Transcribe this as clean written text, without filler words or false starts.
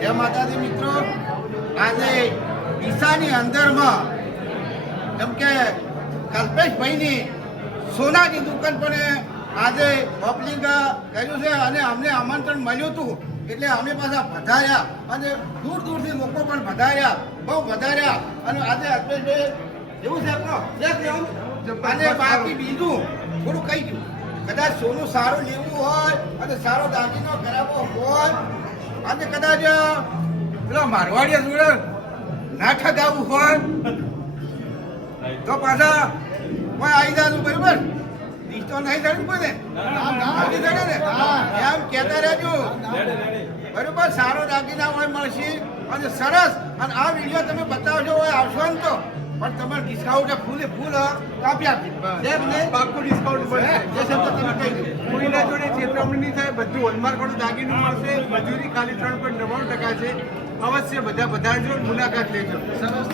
જય માતાજી મિત્રો, આજે ડીસાની અંદરમાં જેમ કે કલ્પેશભાઈની સોનાની દુકાન પણ આજે ઓપનિંગ કર્યું છે અને અમને આમંત્રણ મળ્યું હતું એટલે અમે પાછા વધાર્યા અને દૂર દૂરથી લોકો પણ વધાર્યા, બહુ વધાર્યા. અને આજે અલ્પેશભાઈ એવું છે અને બાકી બીજું થોડું કહી ગયું, કદાચ સોનું સારું લેવું હોય અને સારો દાગીનો કરાવવો હોય અને કદાચ પેલા મારવાડિયા જોડે ના ઠગાવવું હોય તો પાછા કોઈ આવી જતું, બરોબર? તો નહીં જડવું પડે ને, એમ કહેતા રહેજો, બરોબર? સારો દાગીના હોય મળશે અને સરસ. અને આ વિડીયો તમે બતાવજો હોય આવશો ને તો પણ તમારે ડિસ્કાઉન્ટ ફૂલે ફૂલ કાપી આપી પાકું ડિસ્કાઉન્ટ મળશે. જે શબ્દ તમે કહી દો, કોઈના જોડે ચેતવણી નહીં થાય. બધું હોલમાર્ક વાળું દાગીનું મળશે. મજૂરી ખાલી 3.99% છે. અવશ્ય બધા જો મુલાકાત લેજો. સરસ.